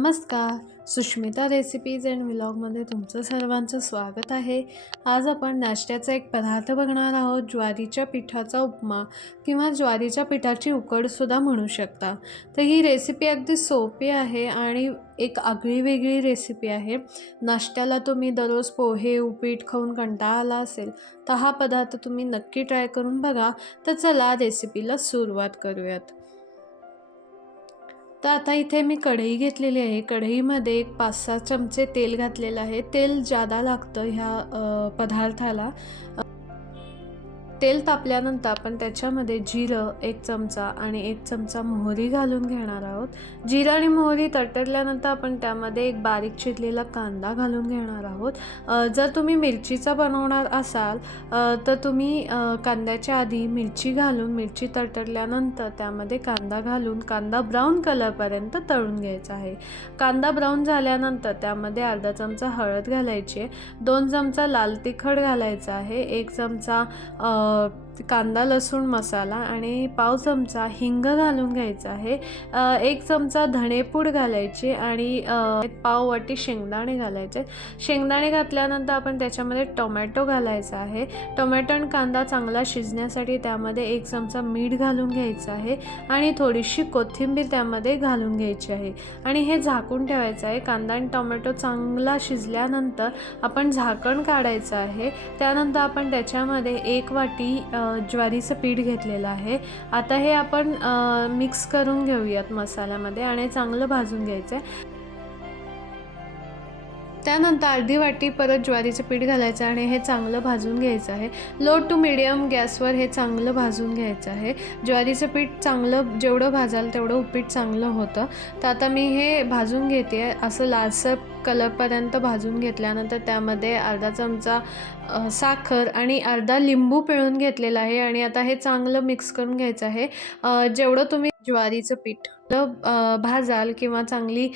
नमस्कार. Sushmita recipes and व्लॉगमध्ये तुमचं सर्वांचं स्वागत आहे. आज आपण नाश्त्याचा एक पदार्थ बघणार आहोत ज्वारीच्या पिठाचा उपमा किंवा ज्वारीच्या पिठाची उकडसुद्धा म्हणू शकता. तर ही रेसिपी अगदी सोपी आहे आणि एक आगळी वेगळी रेसिपी आहे. नाश्त्याला तुम्ही दररोज पोहे उपीट खाऊन कंटाळा आला असेल तर हा पदार्थ तुम्ही नक्की ट्राय करून बघा. तर चला रेसिपीला सुरुवात करूयात. तर आता इथे मी कढई घेतलेली आहे. कढईमध्ये एक पाच सहा चमचे तेल घातलेलं आहे. तेल जादा लागतं ह्या पदार्थाला. तेल तापल्यानंतर आपण त्याच्यामध्ये जिरं एक चमचा आणि एक चमचा मोहरी घालून घेणार आहोत. जिरं आणि मोहरी तटरल्यानंतर आपण त्यामध्ये एक बारीक चिरलेला कांदा घालून घेणार आहोत. जर तुम्ही मिरचीचा बनवणार असाल तर तुम्ही कांद्याच्या आधी मिरची घालून मिरची तटरल्यानंतर त्यामध्ये कांदा घालून कांदा ब्राऊन कलरपर्यंत तळून घ्यायचा आहे. कांदा ब्राऊन झाल्यानंतर त्यामध्ये अर्धा चमचा हळद घालायची आहे. दोन चमचा लाल तिखट घालायचा आहे. एक चमचा uh, कांदा लसूण मसाला आणि पाव चमचा हिंग घालून घ्यायचा आहे. एक चमचा धणेपूड घालायची आणि पाव वाटी शेंगदाणे घालायचे. शेंगदाणे घातल्यानंतर आपण त्याच्यामध्ये टोमॅटो घालायचा आहे. टोमॅटो आणि कांदा चांगला शिजण्यासाठी त्यामध्ये एक चमचा मीठ घालून घ्यायचं आहे आणि थोडीशी कोथिंबीर त्यामध्ये घालून घ्यायची आहे. आणि हे झाकून ठेवायचं आहे. कांदा आणि टोमॅटो चांगला शिजल्यानंतर आपण झाकण काढायचं आहे. त्यानंतर आपण त्याच्यामध्ये एक वाटी ज्वारीचं पीठ घेतलेलं आहे. आता हे आपण मिक्स करून घेऊयात मसाल्यामध्ये आणि चांगलं भाजून घ्यायचं आहे त्यानंतर अर्धी वाटी परत ज्वारीचं पीठ घालायचं आणि हे चांगलं भाजून घ्यायचं आहे. लो टू मिडियम गॅसवर हे चांगलं भाजून घ्यायचं आहे. ज्वारीचं पीठ चांगलं जेवढं भाजाल तेवढं उपीट चांगलं होतं. तर आता मी हे भाजून घेते. आहे असं लालसर कलरपर्यंत भाजून घेतल्यानंतर त्यामध्ये अर्धा चमचा साखर आणि अर्धा लिंबू पिळून घेतलेला आहे. आणि आता हे चांगलं मिक्स करून घ्यायचं आहे. जेवढं तुम्ही ज्वारीचं पीठ. भाजाल किंवा चांगली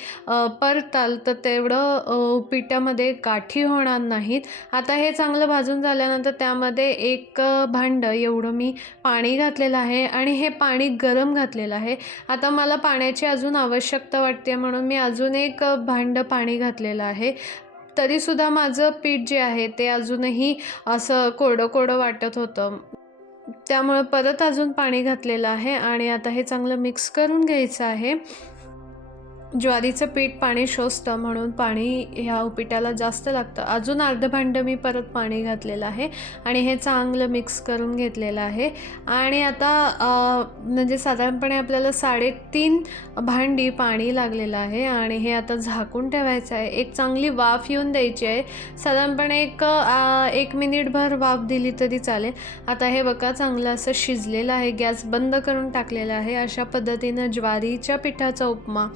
परताल तर तेवढं पिठामध्ये गाठी होणार नाहीत. आता हे चांगलं भाजून झाल्यानंतर त्यामध्ये एक भांडं एवढं मी पाणी घातलेलं आहे आणि हे पाणी गरम घातलेलं आहे. आता मला पाण्याची अजून आवश्यकता वाटते म्हणून मी अजून एक भांडं पाणी घातलेलं आहे. तरीसुद्धा माझं पीठ जे आहे ते अजूनही असं कोडं कोडं वाटत होतं. त्यामुळं परत अजून पाणी घातलेलं आहे आणि आता हे चांगलं मिक्स करून घ्यायचं आहे. ज्वारीचं पीठ पाणी शोषतं म्हणून पाणी ह्या उपिटाला जास्त लागतं. अजून अर्धं भांडं मी परत पाणी घातलेलं आहे आणि हे चांगलं मिक्स करून घेतलेलं आहे. आणि आता म्हणजे साधारणपणे आपल्याला साडेतीन भांडी पाणी लागलेलं आहे आणि हे आता झाकून ठेवायचं आहे. एक चांगली वाफ येऊन द्यायची आहे. साधारणपणे एक आ, एक मिनिटभर वाफ दिली तरी चालेल. आता हे बघा चांगलं असं शिजलेलं आहे. गॅस बंद करून टाकलेला आहे. अशा पद्धतीनं ज्वारीच्या पिठाचा उपमा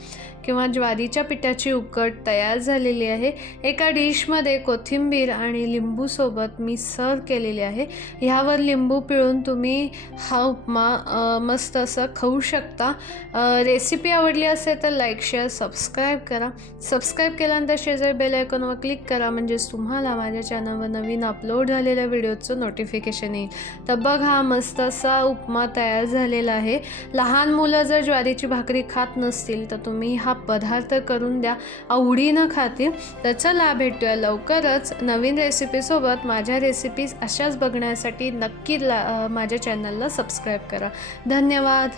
किंवा ज्वारीच्या पिठाची उकड तयार झालेली आहे. एका डिशमध्ये कोथिंबीर आणि लिंबूसोबत मी सर्व केलेली आहे. ह्यावर लिंबू पिळून तुम्ही हा उपमा मस्त असं खाऊ शकता. रेसिपी आवडली असेल तर लाईक शेअर सबस्क्राईब करा. सबस्क्राईब केल्यानंतर शेजारी बेल आयकॉनवर क्लिक करा म्हणजेच तुम्हाला माझ्या चॅनलवर नवीन अपलोड झालेल्या व्हिडिओचं नोटिफिकेशन येईल. तर बघा मस्त असा उपमा तयार झालेला आहे. लहान मुलं जर ज्वारीची भाकरी खात नसतील तर तुम्ही हा पदार्थ करून द्या. आवडीनं खातील तर चला भेटूया. लवकरच नवीन रेसिपीसोबत माझ्या रेसिपीज अशाच बघण्यासाठी नक्की ला माझ्या चॅनलला सबस्क्राईब करा. धन्यवाद.